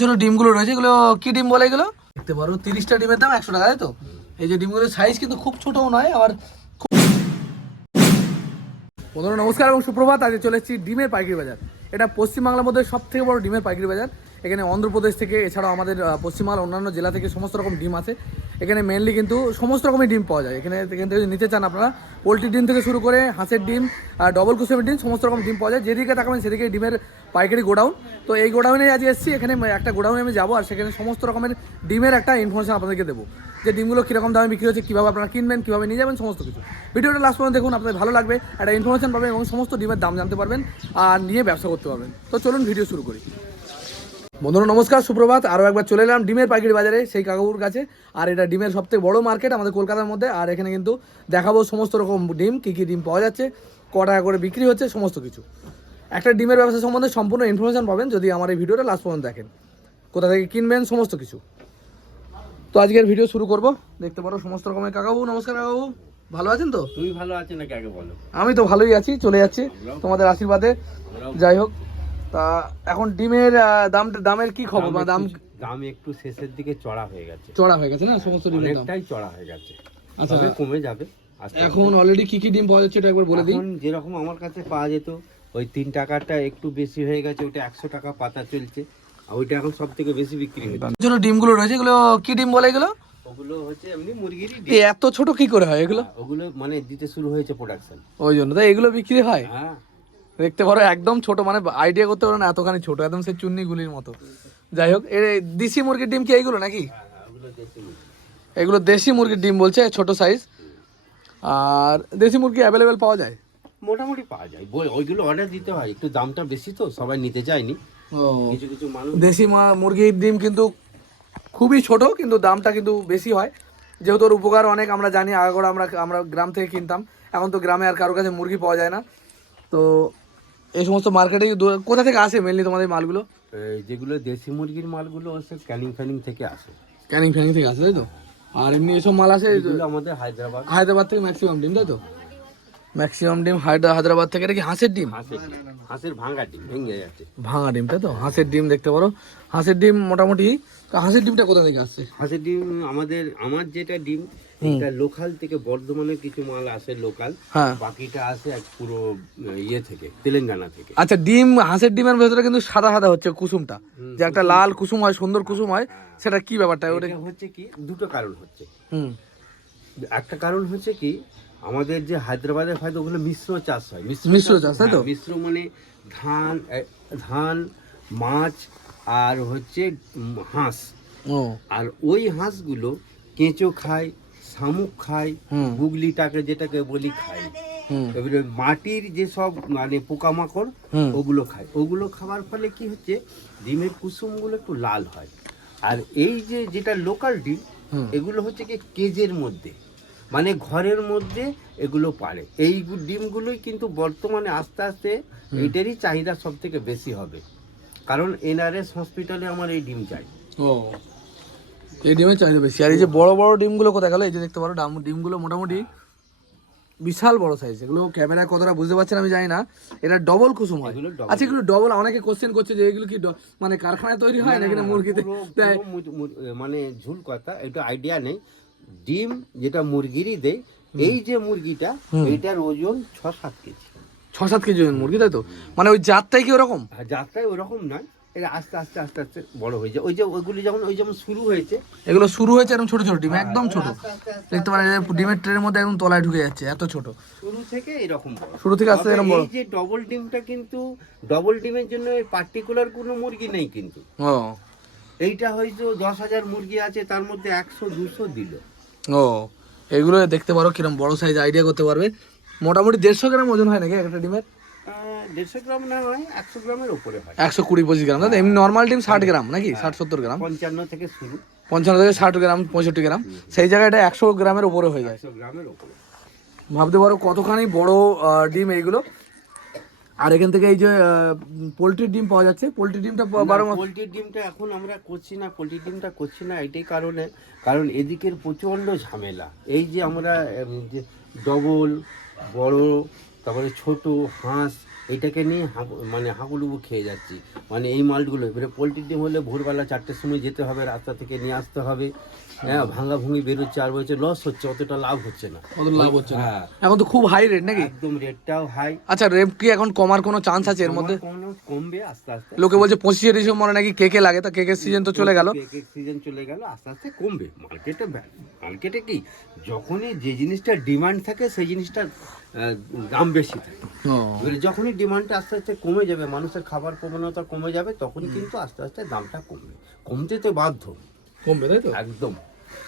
ছোট ডিমগুলো রয়েছে, এগুলো কি ডিম বলে? এগুলো দেখতে পারো 30টা ডিমের দাম 100 টাকা, তাই তো? এই যে ডিমগুলোর সাইজ কিন্তু খুব ছোটও নয় আবার। বন্ধুরা নমস্কার এবং সুপ্রভাত। আজকে চলে এসেছি ডিমের পাইকারি বাজার। এটা পশ্চিমবাংলার মধ্যে সব থেকে বড় ডিমের পাইকারি বাজার। এখানে অন্ধ্রপ্রদেশ থেকে এছাড়াও আমাদের পশ্চিমবাংলার অন্যান্য জেলা থেকে সমস্ত রকম ডিম আছে। এখানে মেনলি কিন্তু সমস্ত রকমের ডিম পাওয়া যায়। এখান থেকে নিতে চান আপনারা, পোলট্রির ডিম থেকে শুরু করে হাঁসের ডিম, ডবল কুসুমের ডিম, সমস্ত রকম ডিম পাওয়া যায়। যেদিকে তাকাবেন সেদিকে ডিমের পাইকারি গোডাউন। তো এই গোডাউনে আজ এসেছি। এখানে একটা গোডাউনে আমি যাবো আর সেখানে সমস্ত রকমের ডিমের একটা ইনফরমেশন আপনাদেরকে দেবো, যে ডিমগুলো কীরকম দামে বিক্রি হচ্ছে, কীভাবে আপনারা কিনবেন, কীভাবে নিয়ে যাবেন, সমস্ত কিছু। ভিডিওটা লাস্ট পর্যন্ত দেখুন, আপনাদের ভালো লাগবে, একটা ইনফরমেশন পাবেন এবং সমস্ত ডিমের দাম জানতে পারবেন আর নিয়ে ব্যবসা করতে পারবেন। তো চলুন ভিডিও শুরু করি। বন্ধুরা নমস্কার, সুপ্রভাত। আরও একবার চলে এলাম ডিমের পাইকারি বাজারে, সেই কাকাবুর কাছে। আর এটা ডিমের সবথেকে বড় মার্কেট আমাদের কলকাতার মধ্যে। আর এখানে কিন্তু দেখাবো সমস্ত রকম ডিম, কী কী ডিম পাওয়া যাচ্ছে, ক টাকা করে বিক্রি হচ্ছে, সমস্ত কিছু। একটা ডিমের ব্যবসা সম্বন্ধে সম্পূর্ণ ইনফরমেশন পাবেন যদি আমার এই ভিডিওটা লাস্ট পর্যন্ত দেখেন, কোথা থেকে কিনবেন, সমস্ত কিছু। তো আজকের ভিডিও শুরু করব। দেখতে পারো সমস্ত রকমের কাকাবু। নমস্কার কাকাবু, ভালো আছেন তো? তুমি ভালো আছো নাকি আগে বলো। আমি তো ভালোই আছি, চলে যাচ্ছি তোমাদের আশীর্বাদে। যাই হোক, তা এখন ডিমের দামের কি খবর? বা দাম একটু শেষের দিকে চড়া হয়ে গেছে না সমস্ত ডিমের দাম? অনেকটাই চড়া হয়ে গেছে। আচ্ছা, কমে যাবে। এখন অলরেডি কি কি ডিম পাওয়া যাচ্ছে এটা একবার বলে দিই। এখন যেরকম আমার কাছে পাওয়া যেত ওই 3 টাকাটা একটু বেশি হয়ে গেছে, ওটা 100 টাকা পাতা চলছে। আর ওইটা এখন সব থেকে বেশি বিক্রি হচ্ছে। ছোট ডিমগুলো রয়েছে, এগুলো কি ডিম বলে? এগুলো ওগুলো হচ্ছে এমনি মুরগির ডিম। এত ছোট কি করে হয় এগুলো? ওগুলো মানে দিতে শুরু হয়েছে প্রোডাকশন, ওই জন্য তাই এগুলো বিক্রি হয়। হ্যাঁ, দেখতে পারো একদম ছোট, মানে আইডিয়া করতে পারো না এতখানি ছোট, একদম সেই চুন্নি গুলির মতো। যাই হোক, এর দেশি মুরগির ডিম কি এইগুলো নাকি? ওগুলো দেশি মুরগি। এগুলো দেশি মুরগির ডিম বলছে, ছোট সাইজ। আর দেশি মুরগি অ্যাভেলেবেল পাওয়া যায়? মোটামুটি পাওয়া যায়, ওইগুলো অর্ডার দিতে হয়, একটু দামটা বেশি তো সবাই নিতে চায়নি। কিছু কিছু মানুষ দেশি মুরগির ডিম কিন্তু খুবই ছোট, কিন্তু দামটা কিন্তু বেশি হয়, যেহেতু ওর উপকার অনেক আমরা জানি। আগে করে আমরা গ্রাম থেকে কিনতাম, এখন তো গ্রামে আর কারোর কাছে মুরগি পাওয়া যায় না। তো এই সমস্ত মার্কেটে কোথা থেকে আসে মেনলি তোমাদের মালগুলো? যেগুলো দেশি মুরগির মালগুলো হচ্ছে ক্যানিং ফ্যানিং থেকে আসে। ক্যানিং ফ্যানিং থেকে আসে, তাই তো? আর এমনি এসব মাল আসে এগুলো আমাদের হায়দ্রাবাদ থেকে ম্যাক্সিমাম ডিম, তাই তো? ম্যাক্সিমাম ডিম হায়দ্রাবাদ থেকে। এটা কি হাঁসের ডিম? হাঁসের ভাঙা ডিম, ভেঙে যাচ্ছে ভাঙা ডিম, তাই তো? হাঁসের ডিম দেখতে পারো, হাঁসের ডিম মোটামুটি। হাঁসের ডিমটা কোথা থেকে আসছে? হাঁসের ডিম আমার যেটা ডিম, এটা লোকাল থেকে, বর্ধমানের কিছু মাল আসে লোকাল, হ্যাঁ, বাকিটা আসে পুরো ইয়ে থেকে, তেলেঙ্গানা থেকে। আচ্ছা, ডিম হাঁসের ডিমের ভেতরে কিন্তু সাদা সাদা হচ্ছে কুসুমটা, যে একটা লাল কুসুম হয়, সুন্দর কুসুম হয়, সেটা কি ব্যাপারটা? ওটা হচ্ছে কি, দুটো কারণ হচ্ছে। হুম, একটা কারণ হচ্ছে কি, আমাদের যে হায়দ্রাবাদের হয় ওগুলো মিশ্র চাষ হয়। মিশ্র চাষ, তাই তো? মিশ্র মানে ধান, মাছ আর হচ্ছে হাঁস। ও, আর ওই হাঁসগুলো কেঁচো খায়, শামুক খায়, বুগলিটাকে যেটাকে বলি খায়। এবারে মাটির যে সব মানে পোকামাকড় ওগুলো খায়। ওগুলো খাওয়ার ফলে কি হচ্ছে, ডিমের কুসুমগুলো একটু লাল হয়। আর এই যেটা লোকাল ডিম, এগুলো হচ্ছে কি কেজের মধ্যে, মানে ঘরের মধ্যে এগুলো পারে। এই ডিমগুলোই কিন্তু বর্তমানে আস্তে আস্তে এইটারই চাহিদা সব থেকে বেশি হবে, কারণ NRS হসপিটালে আমার এই ডিম চাই। ও, এই ডিমের চাহিদা বেশি। আর এই যে বড় বড় ডিমগুলো কোথায় গেল? এই যে দেখতে পারো ডিমগুলো মোটামুটি বিশাল বড় সাইজ। এগুলো ক্যামেরায় কতটা বুঝতে পারছেন আমি জানি না। এটা ডবল কুসুম হয়। আচ্ছা, এগুলো ডবল, অনেকে কোশ্চেন করছে যে এগুলো কি মানে কারখানায় তৈরি হয় নাকি না মুরগিতে? মানে ঝুল কথা, এটা আইডিয়া নেই। ডিম যেটা মুরগিরই দেয়, এই যে মুরগিটা, এইটার ওজন 6-7 কেজি। 6-7 কেজি মুরগি, তাই তো? মানে ওই জাতটাই কি ওরকম? জাতটাই ওরকম নয়, এটা আস্তে আস্তে আস্তে আস্তে বড় হয়ে যায়। ওইগুলি যেমন শুরু হয়েছে, এগুলো শুরু হয়েছে এরকম ছোট ছোট ডিম, একদম ছোট। দেখতে পারেন ডিমের ট্রের মধ্যে একদম তলায় ঢুকে যাচ্ছে, এত ছোট। শুরু থেকে এরকম বড়, শুরু থেকে আস্তে এরকম বড়। এই যে ডবল ডিমটা, কিন্তু ডবল ডিমের জন্য পার্টিকুলার কোনো মুরগি নেই কিন্তু। ও, এইটা হয়তো 10,000 মুরগি আছে, তার মধ্যে 100-200 দিল। ও, এগুলো দেখতে পারো কিরকম বড় সাইজ, আইডিয়া করতে পারবে। মোটামুটি 150 গ্রাম ওজন হয় নাকি একটা ডিমের? 150 গ্রাম না হয়, 100 গ্রামের উপরে হয়। 120-25 গ্রাম, তাই? এমনি নর্মাল ডিম 60 গ্রাম নাকি? 60-70 গ্রাম, 55 থেকে শুরু, 55 থেকে 60 গ্রাম, 65 গ্রাম। সেই জায়গায় এটা 100 গ্রামের উপরে হয়ে যায়। 100 গ্রামের উপরে। ভাবতে পারো কতখানি বড় ডিম এইগুলো। আর এখান থেকে এই যে পোলট্রির ডিম পাওয়া যাচ্ছে, পোলট্রির ডিমটা 12 মাস। পোলট্রির ডিমটা এখন আমরা করছি না এটাই কারণ এদিকের প্রচণ্ড ঝামেলা। এই যে আমরা যে ডবল, বড়, তারপরে ছোট হাঁস, এটাকে নিয়ে মানে হাঁকুডুবু খেয়ে যাচ্ছি। মানে এই মালগুলো এবারে পোলট্রির ডিম হলে ভোরবেলা 4টের সময় যেতে হবে, রাস্তা থেকে নিয়ে আসতে হবে, হ্যাঁ, ভাঙা ভুঙি বেরোচ্ছে, আর বলছে লস হচ্ছে, অতটা লাভ হচ্ছে না। লাভ হচ্ছে না। হ্যাঁ, এখন তো খুব হাই রেট নাকি? একদম রেটটাও হাই। আচ্ছা, রেট কি এখন কমার কোনো চান্স আছে এর মধ্যে? কমবে আস্তে আস্তে। লোকে বলছে 25শে ডিসেম্বর নাকি কেকে লাগে, তা কেকের সিজন তো চলে গেল। কেকের সিজন চলে গেল, আস্তে আস্তে কমবে। মার্কেটে কি যখনই যে জিনিসটা ডিমান্ড থাকে সেই জিনিসটার দাম বেশি থাকে। এবারে যখনই ডিমান্ডটা আস্তে আস্তে কমে যাবে, মানুষের খাবার প্রবণতা কমে যাবে, তখনই কিন্তু আস্তে আস্তে দামটা কমবে। কমতে তো বাধ্য, কমবে তাই তো? একদম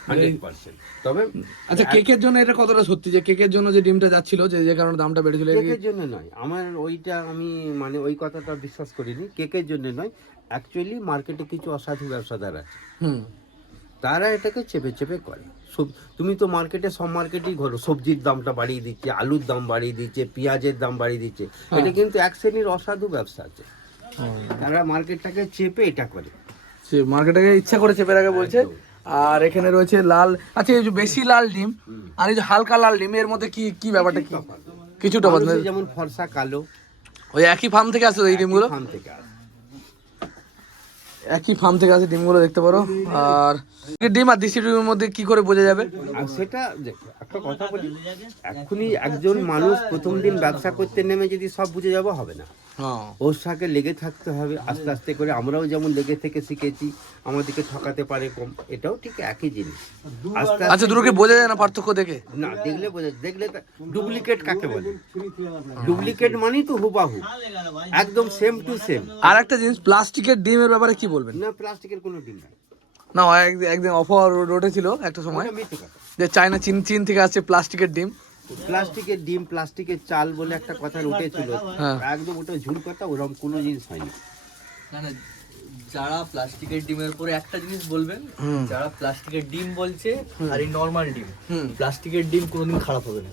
100%। তবে আচ্ছা, কেকের জন্য এটা কতটা সত্যি যে কেকের জন্য যে ডিমটা যাচ্ছিল, যে কারণে দামটা বেড়েছিল? কেকের জন্য নয়, আমার ওইটা আমি মানে ওই কথাটা বিশ্বাস করিনি। কেকের জন্য নয়, অ্যাকচুয়ালি মার্কেটে কিছু অসাধু ব্যবসাদার আছে, তারা এটাকে চেপে চেপে করে। তুমি তো মার্কেটে, সব মার্কেটেই ঘোরো, সবজির দামটা বাড়িয়ে দিচ্ছে, আলুর দাম বাড়িয়ে দিচ্ছে, পেঁয়াজের দাম বাড়িয়ে দিচ্ছে। এটা কিন্তু এক শ্রেণীর অসাধু ব্যবসা আছে, তারা মার্কেটটাকে চেপে এটা করে, মার্কেটটাকে ইচ্ছা করে চেপে রাখে বলছে। আর এখানে রয়েছে লাল, আচ্ছা এই যে বেশি লাল ডিম আর এই যে হালকা লাল ডিম, এর মধ্যে কি কি ব্যাপারটা কি? কিছু তফাৎ? যেমন ফর্সা কালো, ওই একই ফার্ম থেকে আসে এই ডিমগুলো? ফার্ম থেকে আসে, একই ফার্ম থেকে আসে ডিমগুলো, দেখতে পারো। আর ডিম আর দেশি ডিমের মধ্যে কি করে বোঝা যাবে? আর সেটা একটা কথা বলি, এখনই একজন মানুষ প্রথম দিন ব্যবসা করতে নেমে যদি সব বুঝে যাবো হবে না, ওর সাথে লেগে থাকতে হবে আস্তে আস্তে করে। আমরাও যেমন লেগে থেকে শিখেছি, আমাদেরকে ঠকাতে পারে কম, এটাও ঠিক একই জিনিস। আস্তে আচ্ছা, দুটোকে বোঝা যায় না পার্থক্য দেখে? না, দেখলে বোঝা, দেখলে ডুপ্লিকেট কাকে বলে? ডুপ্লিকেট মানেই তো হুবাহু, একদম সেম টু সেম। আর একটা জিনিস, প্লাস্টিকের ডিমের ব্যাপারে কি বলবেন? না, প্লাস্টিকের কোনো ডিম নাই। না, একদিন অফার রোডে ছিল একটা সময় যে চায়না, চীন থেকে আসছে প্লাস্টিকের ডিম। প্লাস্টিকের ডিম, প্লাস্টিকের চাল বলে একটা কথা উঠেছিল, একদম ওটা ঝুল কথা, ওরকম কোনো জিনিস হয়নি। না না, যারা প্লাস্টিকের ডিমের উপরে একটা জিনিস বলবেন, যারা প্লাস্টিকের ডিম বলছে আর এই নর্মাল ডিম, প্লাস্টিকের ডিম কোনোদিন খারাপ হবে না,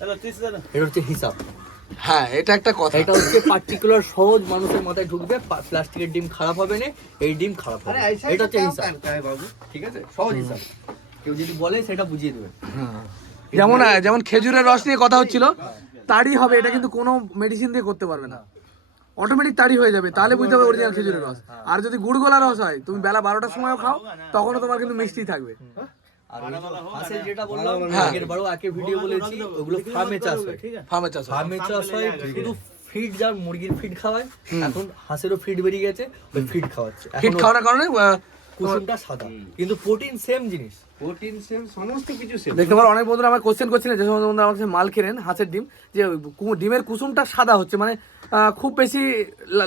এটা হচ্ছে হিসাব। হ্যাঁ, এটা একটা কথা, এটা হচ্ছে পার্টিকুলার সহজ মানুষের মাথায় ঢুকবে, প্লাস্টিকের ডিম খারাপ হবে না, এই ডিম খারাপ হবে, এটা হচ্ছে হিসাব। ঠিক আছে, সহজ হিসাব, কেউ যদি বলে সেটা বুঝিয়ে দেবে। যেমন খেজুরের রস নিয়ে কথা হচ্ছিল, তাড়ি হবে, এটা কিন্তু কোনো মেডিসিন দিয়ে করতে পারবে না, অটোমেটিক তাড়ি হয়ে যাবে, তাহলে বুঝতে হবে অরিজিনাল খেজুরের রস। আর যদি গুড় গোলা রস হয়, তুমি বেলা 12টার সময়ও খাও, তখনও তোমার কিন্তু মিষ্টি থাকবে। আর হাঁসের যেটা বললাম, আগের বারও একে ভিডিও বলেছি, ওগুলো ফার্মে চাষ হয়, ফার্মে চাষ হয়, শুধু ফিড, যার মুরগির ফিড খাওয়ায়, এখন হাঁসেরও ফিড বেরিয়ে গেছে, ওই ফিড খাওয়াচ্ছে। ফিড খাওয়ানোর কারণে কুসুমটা সাদা, কিন্তু প্রোটিন সেম জিনিস, প্রোটিন সেম, সমস্ত কিছু সেম। দেখতে পারো অনেক বন্ধুরা আমার কোশ্চেন করছিলেন, যে সমস্ত বন্ধুরা আমার কাছে মাল কেনেন হাঁসের ডিম, যে ডিমের কুসুমটা সাদা হচ্ছে, মানে খুব বেশি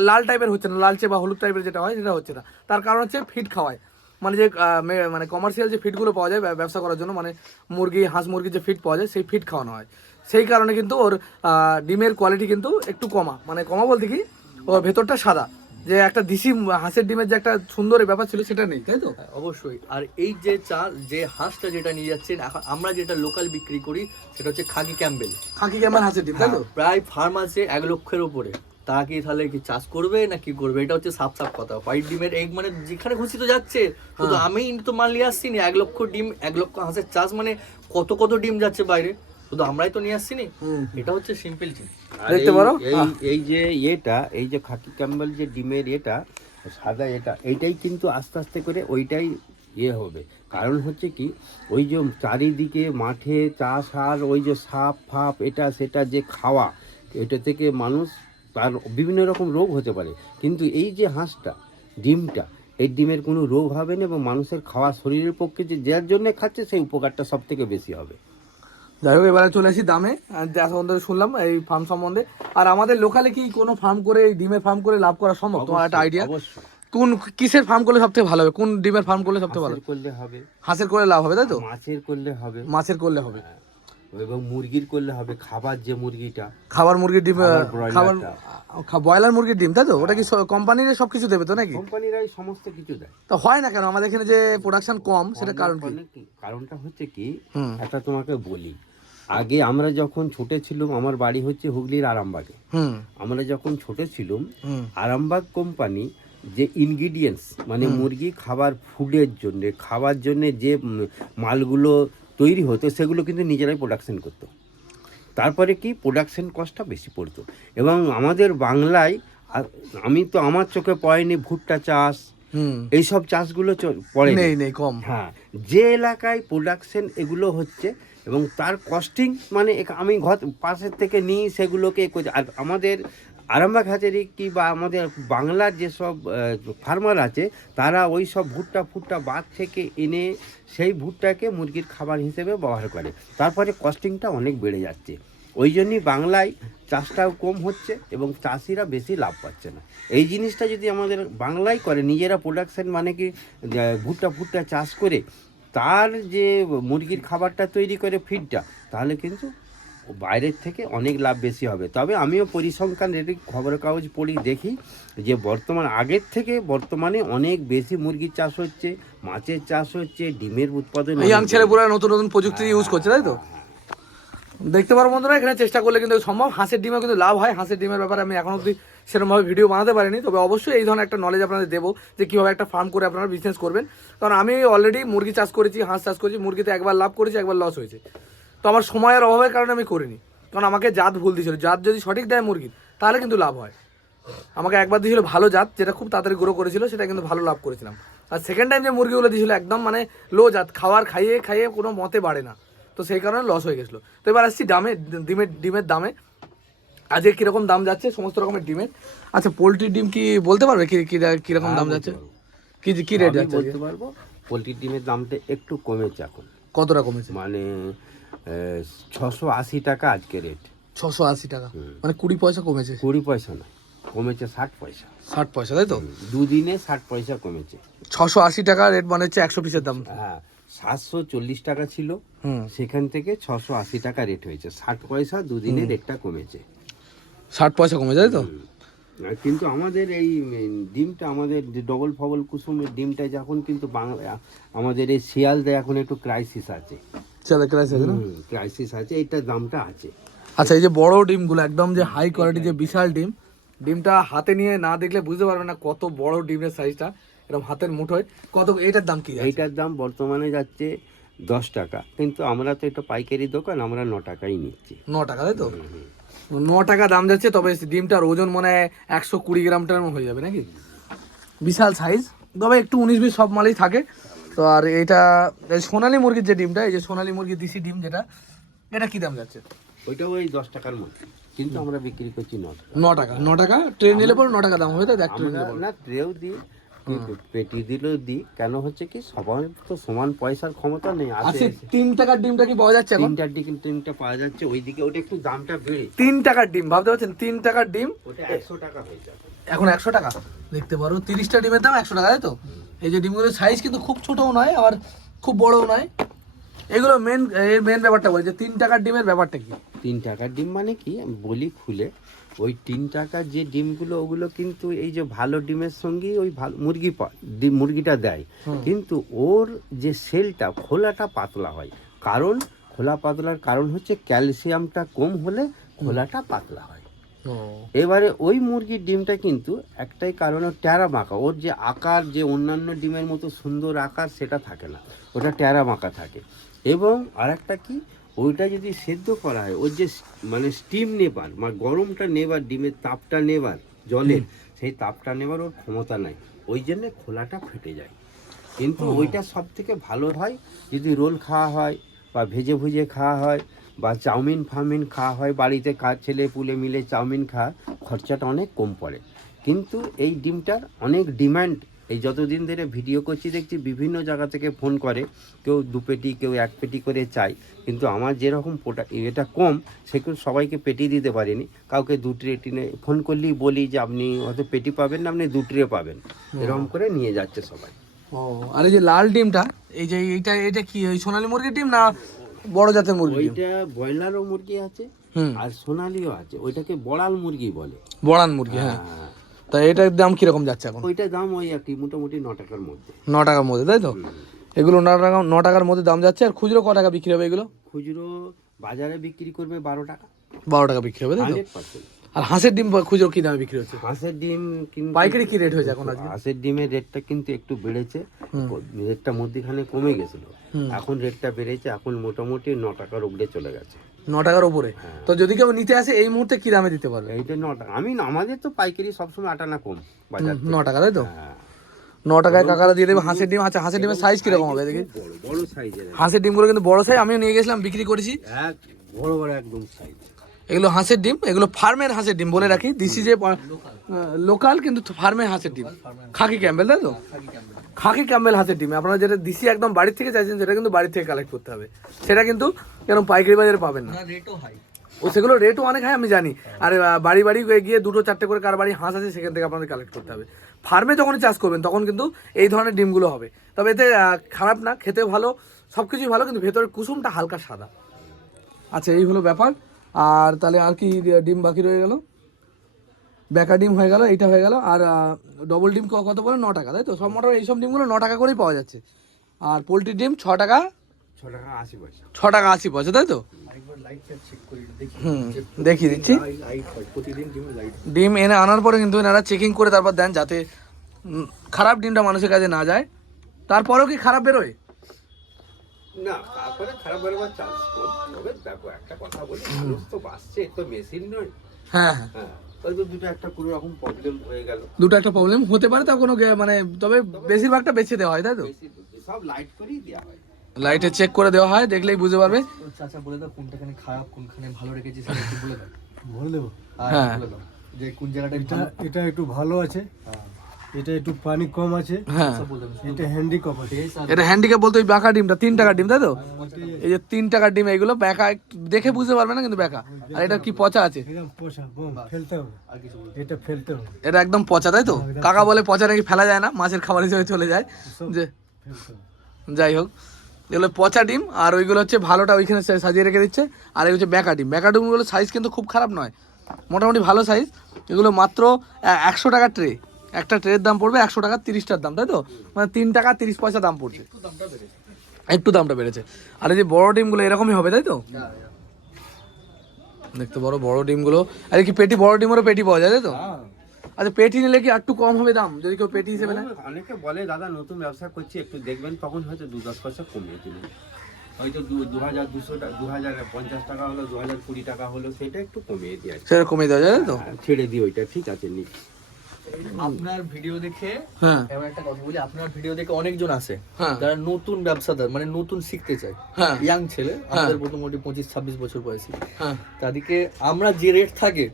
লাল টাইপের হচ্ছে না, লালচে বা হলুদ টাইপের যেটা হয় সেটা হচ্ছে না। তার কারণ হচ্ছে ফিড খাওয়ায়, মানে যে মানে কমার্শিয়াল যে ফিডগুলো পাওয়া যায় ব্যবসা করার জন্য, মানে মুরগি, হাঁস মুরগির যে ফিড পাওয়া যায়, সেই ফিড খাওয়ানো হয়। সেই কারণে কিন্তু ওর ডিমের কোয়ালিটি কিন্তু একটু কমা, মানে কমা বলতে কি, ওর ভেতরটা সাদা, যে একটা দেশি হাঁসের ডিমের যে একটা সুন্দর ব্যাপার ছিল সেটা নেই, তাই তো? অবশ্যই। আর এই যে চাল, যে হাঁসটা যেটা নিয়ে যাচ্ছেন, এখন আমরা যেটা লোকাল বিক্রি করি সেটা হচ্ছে খাকি ক্যাম্বেল হাঁসের ডিম, তাই তো? প্রায় ফার্ম আছে 1 লক্ষের উপরে, তারা কি তাহলে কি চাষ করবে না কি করবে? এটা হচ্ছে সাফ সাফ কথা। হোয়াইট ডিমের এগ মানে যেখানে খুশি তো যাচ্ছে, শুধু আমি তো মাল নিয়ে আসছি না। 1 লক্ষ ডিম, 1 লক্ষ হাঁসের চাষ মানে কত কত ডিম যাচ্ছে বাইরে, শুধু আমরাই তো নিয়ে আসছি না। এটা হচ্ছে সিম্পল জিনিস। দেখতে পারো এই যে এই যে খাকি ক্যাম্বেল যে ডিমের সাদা, এইটাই কিন্তু আস্তে আস্তে করে ওইটাই হবে। কারণ হচ্ছে কি, ওই যে চারিদিকে মাঠে চাষ, আর ওই যে সাপ ফাপ এটা সেটা যে খাওয়া, এটা থেকে মানুষ তার বিভিন্ন রকম রোগ হতে পারে। কিন্তু এই যে হাঁসটা, ডিমটা, এই ডিমের কোনো রোগ হবে না, এবং মানুষের খাওয়া শরীরের পক্ষে যে যার জন্য খাচ্ছে সেই উপকারটা সব থেকে বেশি হবে। যাই হোক, এবারে চলে আসি দামে। যা সম্বন্ধে শুনলাম এই ফার্ম সম্বন্ধে, আর আমাদের লোকালে কি কোনো ফার্ম করে, ডিমের ফার্ম করে লাভ করা সম্ভব? তোমার একটা আইডিয়া? অবশ্যই। কোন কিসের ফার্ম করলে সবথেকে ভালো হবে? কোন ডিমের ফার্ম করলে সবথেকে ভালো করলে হবে? হাঁসের করলে লাভ হবে, তাই তো? মাছের করলে হবে, মাছের করলে হবে, এবং মুরগির করলে হবে। খাবার যে মুরগিটা, খাবার মুরগির ডিম, খাবার ব্রয়লার মুরগির ডিম, তাই তো? ওটা কি কোম্পানির সবকিছু দেবে তো নাকি? কোম্পানিরাই সমস্ত কিছু দেয়। তো হয় না কেন আমাদের এখানে যে প্রোডাকশন কম, সেটা কারণ কি? কারণটা হচ্ছে কি, একটা তোমাকে বলি। আগে আমরা যখন ছোট ছিলাম, আমার বাড়ি হচ্ছে হুগলির আরামবাগে। আমরা যখন ছোট ছিলাম, আরামবাগ কোম্পানি যে ইনগ্রিডিয়েন্টস, মানে মুরগি খাবার ফুডের জন্য, খাবার জন্য যে মালগুলো তৈরি হতো, সেগুলো কিন্তু নিজেরাই প্রোডাকশন করতো। তারপরে কি প্রোডাকশন কস্টটা বেশি পড়তো। এবং আমাদের বাংলায় আমি তো আমার চোখে পড়েনি ভুট্টা চাষ, এইসব চাষগুলো পড়ে নেই কম। হ্যাঁ, যে এলাকায় প্রোডাকশন এগুলো হচ্ছে এবং তার কস্টিং মানে আমি ঘর পাশের থেকে নিই সেগুলোকে আর আমাদের আরামবাগ হাজারি কি বা আমাদের বাংলার যেসব ফার্মার আছে তারা ওই সব ভুট্টা বাদ থেকে এনে সেই ভুট্টাকে মুরগির খাবার হিসেবে ব্যবহার করে, তারপরে কস্টিংটা অনেক বেড়ে যাচ্ছে। ওই জন্যই বাংলায় চাষটাও কম হচ্ছে এবং চাষিরা বেশি লাভ পাচ্ছে না। এই জিনিসটা যদি আমাদের বাংলায় করে নিজেরা প্রোডাকশন মানে কি ভুট্টা চাষ করে তার যে মুরগির খাবারটা তৈরি করে ফিডটা, তাহলে কিন্তু বাইরের থেকে অনেক লাভ বেশি হবে। তবে আমিও পরিসংখ্যান খবরের কাগজ পড়ি, দেখি যে আগের থেকে বর্তমানে অনেক বেশি মুরগির চাষ হচ্ছে, মাছের চাষ হচ্ছে, ডিমের উৎপাদন, ইয়াং ছেলেপুরা নতুন প্রযুক্তি ইউজ করছে, তাই তো? দেখতে পারো বন্ধুরা, এখানে চেষ্টা করলে কিন্তু সম্ভব। হাঁসের ডিমে কিন্তু লাভ হয়। হাঁসের ডিমের ব্যাপারে আমি এখন অবধি সেরকমভাবে ভিডিও বানাতে পারিনি, তবে অবশ্যই এই ধরনের একটা নলেজ আপনাদের দেবো যে কীভাবে একটা ফার্ম করে আপনারা বিজনেস করবেন। কারণ আমি অলরেডি মুরগি চাষ করেছি, হাঁস চাষ করেছি, মুরগিতে একবার লাভ করেছি, একবার লস হয়েছে। তো আমার সময়ের অভাবের কারণে আমি করিনি, কারণ আমাকে জাত ভুল দিয়েছিল। জাত যদি সঠিক দেয় মুরগির, তাহলে কিন্তু লাভ হয়। আমাকে একবার দিয়েছিল ভালো জাত, যেটা খুব তাড়াতাড়ি গ্রো করেছিল, সেটা কিন্তু ভালো লাভ করেছিলাম। আর সেকেন্ড টাইম যে মুরগিগুলো দিয়েছিল একদম মানে লো জাত, খাইয়ে কোনো মতে বাড়ে না, তো সেই কারণে লস হয়ে গেছিলো। তো এবার আসছি ডিমের দামে। আজকে কীরকম দাম যাচ্ছে সমস্ত রকমের ডিমের। আচ্ছা, পোলট্রির ডিম কি বলতে পারবে কীরকম দাম যাচ্ছে, কি রেট যাচ্ছে? বলতে পারবো, পোলট্রির ডিমের দামটা একটু কমেছে এখন। কতটা কমেছে? মানে 680 টাকা আজকে রেট। 680 টাকা, মানে 20 পয়সা কমেছে। 20 পয়সা না, কমেছে 60 পয়সা। 60 পয়সা, তাই তো? দুদিনে 60 পয়সা কমেছে। 680 টাকা রেট মানে হচ্ছে 100 পিসের দাম। হ্যাঁ, 740 টাকা ছিল, সেখান থেকে 680 টাকা রেট হয়েছে। 60 পয়সা দুদিনে রেটটা কমেছে। 60 পয়সা কমেছে, তাই তো? কিন্তু আমাদের এই ডিমটা, আমাদের ডবল ফবল কুসুমের ডিমটা যখন কিন্তু আমাদের এই শিয়ালদা এখন একটু ক্রাইসিস আছে। ক্রাইসিস আছে, এইটার দামটা আছে। আচ্ছা, এই যে বড় ডিমগুলো একদম যে হাই কোয়ালিটি, যে বিশাল ডিমটা হাতে নিয়ে না দেখলে বুঝতে পারবে না কত বড় ডিমের সাইজটা, এরকম হাতের মুঠোয়। কত এটার দাম কি? এইটার দাম বর্তমানে যাচ্ছে 10 টাকা, কিন্তু আমরা তো এটা পাইকারি দোকান, আমরা 9 টাকাই নিচ্ছি। 9 টাকা, তাই তো? 9 টাকা দাম যাচ্ছে। তবে ডিমটার ওজন মনে হয় 120 গ্রামটার হয়ে যাবে নাকি? বিশাল সাইজ, তবে একটু 19-20 সব মালই থাকে। তো আর এটা সোনালী মুরগির যে ডিমটা, এই যে সোনালী মুরগির দেশি ডিম যেটা, এটা কি দাম যাচ্ছে? ওইটাও ওই 10 টাকার মধ্যে, কিন্তু আমরা বিক্রি করছি 9 টাকা। 9 টাকা ট্রে নিলে পরে 9 টাকা দাম হবে, তাই? না, ট্রেও দিই, কিন্তু পেটি দিলেও দিই। কেন হচ্ছে কি, সবাই তো সমান পয়সার ক্ষমতা নেই। আচ্ছা, 3 টাকার ডিমটা কি পাওয়া যাচ্ছে এখন? 3টা পাওয়া যাচ্ছে। ওইদিকে ওটা একটু দামটা বেড়ে, 3 টাকার ডিম, ভাবতে পারছেন? 3 টাকার ডিম ওটা 100 টাকা হয়ে যাবে এখন। 100 টাকা দেখতে পারো, 30টা ডিমের দাম 100 টাকা, তাই তো? এই যে ডিমগুলোর সাইজ কিন্তু খুব ছোটও নয়, আবার খুব বড়ও নয়। এগুলো মেন ব্যাপারটা বলছে 3 টাকার ডিমের ব্যাপারটা কি? 3 টাকার ডিম মানে কি আমি বলি খুলে, ওই 3 টাকার যে ডিমগুলো, ওগুলো কিন্তু এই যে ভালো ডিমের সঙ্গে ওই ভালো মুরগিটা দেয়, কিন্তু ওর যে সেলটা, খোলাটা পাতলা হয়। কারণ খোলা পাতলার কারণ হচ্ছে ক্যালসিয়ামটা কম হলে খোলাটা পাতলা হয়। এবারে ওই মুরগির ডিমটা কিন্তু একটাই কারণে ট্যারা মাখা, ওর যে আকার, যে অন্যান্য ডিমের মতো সুন্দর আকার সেটা থাকে না, ওটা ট্যারা মাখা থাকে। এবং আরেকটা কি, ওইটা যদি সেদ্ধ করা হয়, ওর যে মানে স্টিম নেবার, মানে গরমটা নেবার, ডিমের তাপটা নেবার, জলের সেই তাপটা নেবার ওর ক্ষমতা নাই, ওই জন্যে খোলাটা ফেটে যায়। কিন্তু ওইটা সব থেকে ভালো হয় যদি রোল খাওয়া হয় বা ভেজে খাওয়া হয় বা চাউমিন খাওয়া হয়, বাড়িতে ছেলে পুলে মিলে চাউমিন খাওয়া, খরচাটা অনেক কম পড়ে। কিন্তু এই ডিমটার অনেক ডিমান্ড। এই যতদিন ধরে ভিডিও করছি দেখছি বিভিন্ন জায়গা থেকে ফোন করে, কেউ 2 পেটি, কেউ 1 পেটি করে চাই। কিন্তু আমার যেরকম এটা কম, সেগুলো সবাইকে পেটি দিতে পারিনি। কাউকে 2 ট্রে ফোন করলেই বলি যে আপনি হয়তো পেটি পাবেন না, আপনি 2 ট্রে পাবেন, এরকম করে নিয়ে যাচ্ছে সবাই। আর এই যে লাল ডিমটা, এই যে এটা কি ওই সোনালী মুরগির ডিম না বড় জাতের মুরগি? ওইটা ব্রয়লারও মুরগি আছে আর সোনালিও আছে, ওইটাকে বড়াল মুরগি বলে। বড়াল মুরগি, হ্যাঁ। তা এটার দাম কিরকম যাচ্ছে এখন? ওইটার দাম ওই একই মোটামুটি 9 টাকার মধ্যে। 9 টাকার মধ্যে, তাই তো? এগুলো 9 টাকার মধ্যে দাম যাচ্ছে। আর খুচরো ক টাকা বিক্রি হবে এগুলো? খুচরো বাজারে বিক্রি করবে 12 টাকা। 12 টাকা বিক্রি হবে, তাই তো? 100%। আর হাঁসের ডিম খুচরো কি দামে বিক্রি হচ্ছে? হাঁসের ডিম কিন্তু পাইকারি কি রেট হয়েছে এখন আজকে? হাঁসের ডিমের রেটটা কিন্তু একটু বেড়েছে, রেটটা মধ্যখানে কমে গেছিল, এখন রেটটা বেড়েছে, এখন মোটামুটি 9 টাকার উপরে চলে গেছে। 9 টাকার উপরে। তো যদি কেউ নিতে আসে এই মুহূর্তে কি দামে দিতে পারবে? এইটা 9 টাকা। আমাদের তো পাইকারি সবসময় 8 আনা কম বাজার থেকে। 9 টাকা, তাই তো? হ্যাঁ। 9 টাকায় কাকারা দিয়ে দেবে হাঁসের ডিম। আচ্ছা, হাঁসের ডিমের সাইজ কিরকম হবে দেখি? বড় বড় সাইজের, হাঁসের ডিমগুলো কিন্তু বড় সাইজ, আমিও নিয়ে গেছিলাম, বিক্রি করেছি। এক বড় বড় একদম সাইজ। এগুলো হাঁসের ডিম, এগুলো ফার্মের হাঁসের ডিম বলে রাখি। দিছি যে লোকাল কিন্তু ফার্মের হাঁসের ডিম, খাকি ক্যাম্বেল, তাই তো? খাকি ক্যাম্বেল হাঁসের ডিম। আপনারা যেটা দিছি একদম বাড়ির থেকে চাইছেন সেটা কিন্তু বাড়ির থেকে কালেক্ট করতে হবে, সেটা কিন্তু এরকম পাইকারি বাজারে পাবেন না। রেটও হাই, ও সেগুলো রেটও অনেক হয় আমি জানি। আর বাড়ি বাড়ি গিয়ে 2-4টে করে কার বাড়ি হাঁস আছে সেখান থেকে আপনাদের কালেক্ট করতে হবে। ফার্মে যখন চাষ করবেন তখন কিন্তু এই ধরনের ডিমগুলো হবে। তবে এতে খারাপ না, খেতেও ভালো, সব কিছুই ভালো, কিন্তু ভেতরের কুসুমটা হালকা সাদা। আচ্ছা, এই হলো ব্যাপার। আর তাহলে আর কি ডিম বাকি রয়ে গেল? বেকা ডিম হয়ে গেল, এইটা হয়ে গেল। আর ডবল ডিম কত বলে? 9 টাকা, তাই তো? সব মোটামুটি এইসব ডিমগুলো 9 টাকা করেই পাওয়া যাচ্ছে। আর পোলট্রির ডিম 6 টাকা, 6 টাকা 80 পয়সা। 6 টাকা 80 পয়সা, তাই তো? আরেকবার লাইটটা চেক করি দেখি। দেখিয়ে দিচ্ছি। লাইট হয় প্রতিদিন ডিমে লাইট। ডিম এনে আনার পরে কিন্তু এনারা চেকিং করে তারপর দেন, যাতে খারাপ ডিমটা মানুষের কাছে না যায়। তারপরেও কি খারাপ বেরোয়? না, তারপরে খারাপ বেরোবার চান্স কম। তবে দেখো একটা কথা বলি, মানুষ তো বাঁচছে, তো মেশিন নয়। হ্যাঁ হ্যাঁ, হ্যাঁ, হয়তো দুটো একটা কোনো রকম প্রবলেম হয়ে গেল, দুটো একটা প্রবলেম হতে পারে, তা কোনো মানে তবে বেশিরভাগটা বেছে দেওয়া হয়, তাই তো? সব লাইট করেই দেওয়া হয়। লাইটে চেক করে দেওয়া হয়, দেখলেই বুঝতে পারবে। চাচা বলে দাও কোনটাখানে খারাপ কোনখানে ভালো রেখেছি সেটা একটু বলে দাও। বলে দেবো। হ্যাঁ। বলে দাও যে কোন জায়গাটা এটা একটু ভালো আছে, এটা একটু পানি কম আছে, হ্যাঁ, এটা হ্যান্ডিক্যাপ আছে। এটা হ্যান্ডিক্যাপ বলতে ওই বেকা ডিমটা 3 টাকার ডিম, তাই তো? এই যে 3 টাকার ডিম, এইগুলো বেকা, দেখে বুঝতে পারবে না কিন্তু বেকা। আর এটা কি পচা আছে? একদম পোষা, বম ফেলতে হবে, আর কিছু বলে এটা ফেলতে হবে, এটা একদম পচা, তাই তো? কাকা বলে পচা নাকি ফেলা যায় না, মাছের খাবার হিসেবে চলে যায়। যে ফেলতে হবে। যাই হোক, এগুলো পচা ডিম। আর ওইগুলো হচ্ছে ভালোটা ওইখানে সাজিয়ে রেখে দিচ্ছে। আর এই হচ্ছে বেকা ডিম। বেকা ডিমগুলো সাইজ কিন্তু খুব খারাপ নয়, মোটামুটি ভালো সাইজ। এগুলো মাত্র 100 টাকা ট্রে। একটা ট্রের দাম পড়বে 100 টাকা, 30টার দাম, তাই তো? মানে 3 টাকা 30 পয়সা দাম পড়ছে, একটু দামটা বেড়েছে। আর এই যে বড় ডিমগুলো এরকমই হবে, তাই তো? দেখতে বড় বড় ডিমগুলো। আর কি পেটি, বড় ডিমেরও পেটি পাওয়া যায়, তাই তো? আচ্ছা, পেটি নিলে কি একটু কম হবে দাম যদি কেউ পেটি হিসেবে নেয়? অনেকে বলে দাদা নতুন ব্যবসা করছি, একটু দেখবেন, তখন হয়তো 2-10 পয়সা কমিয়ে দিলেন। হয়তো 2200 টাকা, 2050 টাকা হলো, 2020 টাকা হলো, সেটা একটু কমিয়ে দিয়ে সেটা কমিয়ে দেওয়া যায়, তাই তো? ছেড়ে দিই ওইটা, ঠিক আছে নি। আপনার ভিডিও দেখে, হ্যাঁ এমন একটা কথা বলি, আপনার ভিডিও দেখে অনেকজন আসে হ্যাঁ যারা নতুন ব্যবসাদার, মানে নতুন শিখতে চায়, হ্যাঁ ইয়াং ছেলে, আমাদের মোটামুটি 25-26 বছর বয়সী। হ্যাঁ, তাদেরকে আমরা যে রেট থাকে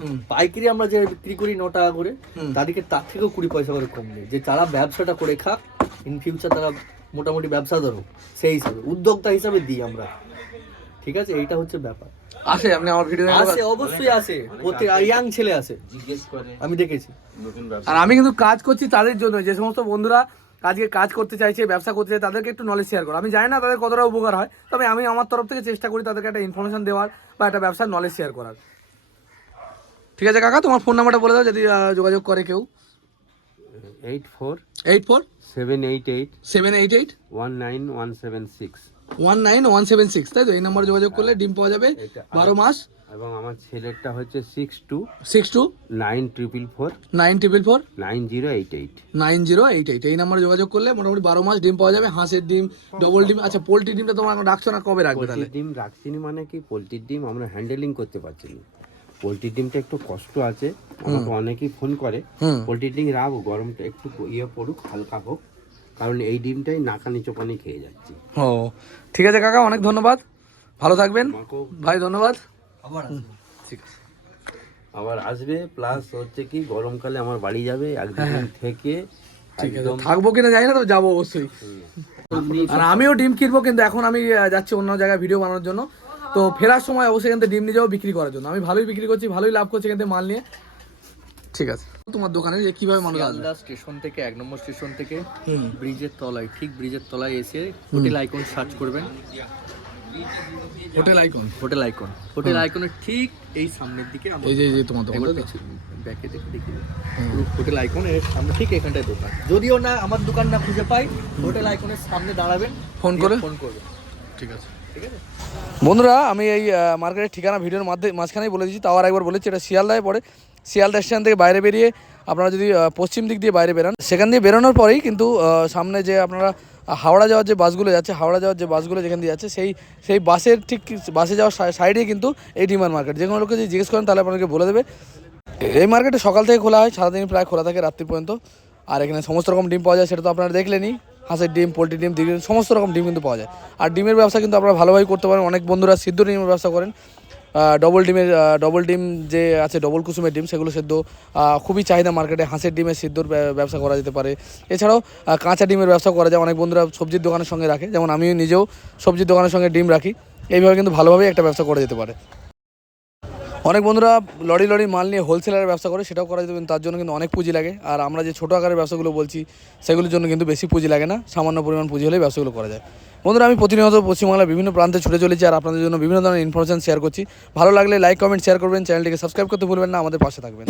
হুম, পাইকারি আমরা যে বিক্রি করি 9 টাকা করে, হুম। তাদেরকে তার থেকেও 20 পয়সা করে কম নেই, যে তারা ব্যবসাটা করে খাক, ইন ফিউচার তারা মোটামুটি ব্যবসাদার হোক, সেই হিসাবে উদ্যোক্তা হিসাবে দিই আমরা। ঠিক আছে, এইটা হচ্ছে ব্যাপার। আসে আপনি আমার ভিডিও আসে, অবশ্যই আসে, প্রত্যেক ইয়াং ছেলে আসে, জিজ্ঞেস করে আমি দেখেছি। নতুন আর আমি কিন্তু কাজ করছি তাদের জন্য, যে সমস্ত বন্ধুরা আজকে কাজ করতে চাইছে, ব্যবসা করতে চাইছে, তাদেরকে একটু নলেজ শেয়ার করো। আমি জানি না তাদের কতটা উপকার হয়, তবে আমি আমার তরফ থেকে চেষ্টা করি তাদেরকে একটা ইনফরমেশন দেওয়ার বা একটা ব্যবসার নলেজ শেয়ার করার। ঠিক আছে কাকা, তোমার ফোন নাম্বারটা বলে দাও যদি যোগাযোগ করে কেউ। 84 788 19176 19176, তাই তো? এই নাম্বারে যোগাযোগ করলে ডিম পাওয়া যাবে 12 মাস। এবং আমার ছেলেরটা হচ্ছে 62 62 9444 9444 9088। 9088। এই নাম্বারে যোগাযোগ করলে মোটামুটি 12 মাস ডিম পাওয়া যাবে। হাঁসের ডিম, ডবল ডিম। আচ্ছা, পোলট্রি ডিমটা তোমার রাখছো না, কবে রাখবে তাহলে? পোলট্রির ডিম রাখছি না, মানে কি পোলট্রির ডিম আমরা হ্যান্ডেলিং করতে পারছি না। পোলট্রির ডিমটা একটু কষ্ট আছে, আমাকে অনেকেই ফোন করে হুম। পোলট্রির ডিম রাখবো, গরমটা একটু পড়ুক, হালকা হোক, কারণ এই ডিমটাই নাকানি চোপানি খেয়ে যাচ্ছি। ও ঠিক আছে কাকা, অনেক ধন্যবাদ, ভালো থাকবেন আমাকেও ভাই, ধন্যবাদ। আবার আসবে। ঠিক আছে, আবার আসবে, প্লাস হচ্ছে কি গরমকালে আমার বাড়ি যাবে একদিন থেকে। ঠিক আছে, থাকবো কিনা জানি না, তো যাবো অবশ্যই। আর আমিও ডিম কিনবো, কিন্তু এখন আমি যাচ্ছি অন্য জায়গায় ভিডিও বানানোর জন্য। তো ফেরার সময় অবশ্যই এখান থেকে ডিম নিয়ে যাবো বিক্রি করার জন্য। আমি ভালোই বিক্রি করছি, ভালোই লাভ করছি এখান থেকে মাল নিয়ে। ঠিক আছে, তোমার দোকানে যে কিভাবে মানুষ আসবে? শিয়ালদা স্টেশন থেকে, 1 নম্বর স্টেশন থেকে হুম। ব্রিজের তলায়, ঠিক ব্রিজের তলায় এসে হোটেল আইকন সার্চ করবেন। হোটেল আইকন, হোটেল আইকনের ঠিক এই সামনের দিকে আমরা, এই যে তোমার দোকান, তাই তো? ব্যাকে দেখি হোটেল আইকন এর সামনে ঠিক এখানটায় দোকান। যদিও না আমার দোকান না খুঁজে পাই, হোটেল আইকনের সামনে দাঁড়াবেন, ফোন দিয়ে করে? ফোন করবেন। ঠিক আছে। ঠিক আছে। বন্ধুরা, আমি এই মার্কেটের ঠিকানা ভিডিওর মাঝখানেই বলে দিচ্ছি, তাও আর একবার বলেছি, এটা শিয়ালদায় পড়ে। শিয়ালদা স্টেশন থেকে বাইরে বেরিয়ে আপনারা যদি পশ্চিম দিক দিয়ে বাইরে বেরান, সেখান দিয়ে বেরোনোর পরেই কিন্তু সামনে যে আপনারা হাওড়া যাওয়ার যে বাসগুলো যাচ্ছে, হাওড়া যাওয়ার যে বাসগুলো যেখান দিয়ে যাচ্ছে, সেই বাসের ঠিক বাসে যাওয়ার সাইডেই কিন্তু এই ডিমার মার্কেট। যে কোনো লোককে যদি জিজ্ঞেস করেন তাহলে আপনাকে বলে দেবে। এই মার্কেটে সকাল থেকে খোলা হয়, সারাদিন প্রায় খোলা থাকে রাত্রি পর্যন্ত। আর এখানে সমস্ত রকম ডিম পাওয়া যায়, সেটা তো আপনারা দেখলেনই। হাঁসের ডিম, পোলট্রি ডিম, সমস্ত রকম ডিম কিন্তু পাওয়া যায়। আর ডিমের ব্যবসা কিন্তু আপনারা ভালোভাবে করতে পারেন। অনেক বন্ধুরা সিদ্ধ ডিমের ব্যবসা করেন। ডবল ডিম যে আছে, ডবল কুসুমের ডিম, সেগুলো সেদ্ধ খুবই চাহিদা মার্কেটে। হাঁসের ডিমের সিদ্ধর ব্যবসা করা যেতে পারে। এছাড়াও কাঁচা ডিমের ব্যবসা করা যায়। অনেক বন্ধুরা সবজির দোকানের সঙ্গে রাখে, যেমন আমিও নিজেও সবজির দোকানের সঙ্গে ডিম রাখি। এইভাবে কিন্তু ভালোভাবেই একটা ব্যবসা করা যেতে পারে। অনেক বন্ধুরা লরি মাল নিয়ে হোলসেলারের ব্যবসা করে, সেটাও করা যেতে পারে। তার জন্য কিন্তু অনেক পুঁজি লাগে। আর আমরা যে ছোটো আকারের ব্যবসাগুলো বলছি, সেগুলোর জন্য কিন্তু বেশি পুঁজি লাগে না, সামান্য পরিমাণ পুঁজি হলেই ব্যবসাগুলো করা যায়। বন্ধুরা, আমি প্রতিনিয়ত পশ্চিমবাংলার বিভিন্ন প্রান্তে ছুটে চলেছি আর আপনাদের জন্য বিভিন্ন ধরনের ইনফরমেশন শেয়ার করছি। ভালো লাগলে লাইক, কমেন্ট, শেয়ার করবেন। চ্যানেলটিকে সাবস্ক্রাইব করতে ভুলবেন না। আমাদের পাশে থাকবেন।